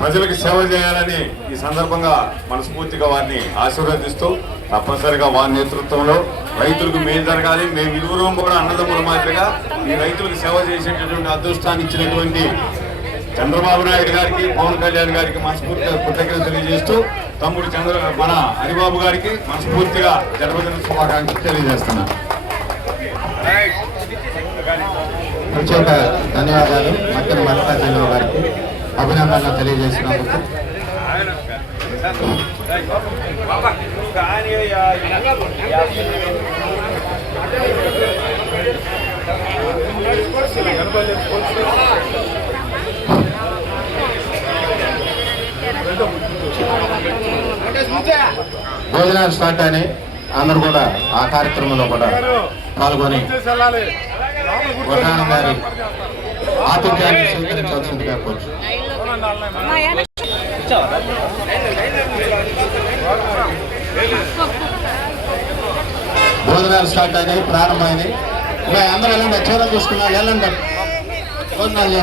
ప్రజలకు సేవ చేయాలని ఈ సందర్భంగా మనస్ఫూర్తిగా వారిని ఆశీర్వదిస్తూ తప్పనిసరిగా వారి నేతృత్వంలో రైతులకు మేలు జరగాలి. మేము ఇరువురం కూడా అన్నదమ్ముల మాదిరిగా ఈ రైతులకు సేవ చేసేటటువంటి అదృష్టాన్ని ఇచ్చినటువంటి చంద్రబాబు నాయుడు గారికి, పవన్ కళ్యాణ్ గారికి మనస్ఫూర్తిగా కృతజ్ఞతలు తెలియజేస్తూ తమ్ముడు మన హరిబాబు గారికి మనస్ఫూర్తిగా జన్మదిన శుభాకాంక్షలు తెలియజేస్తున్నాను. ప్రత్యేక ధన్యవాదాలు మక్కన మల్లికార్జునరావు గారికి అభినందనలు తెలియజేసినందుకు. భోజనాలు స్టార్ట్ అని అందరూ కూడా ఆ కార్యక్రమంలో కూడా పాల్గొని వడ్డానం గారి ఆతిథ్యాన్ని స్వీకరించాల్సిందిగా కోరుచు. భోజనాలు స్టార్ట్ అయినాయి, ప్రారంభమైనాయి. అందరూ వెళ్ళండి, చీరలు చూసుకున్నారు, వెళ్ళండి భోజనాలు.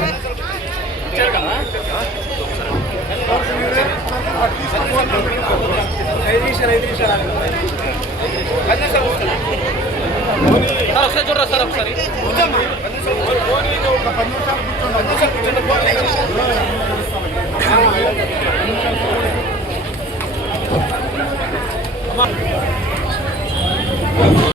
ఒకసారి చూడరా సార్, ఒకసారి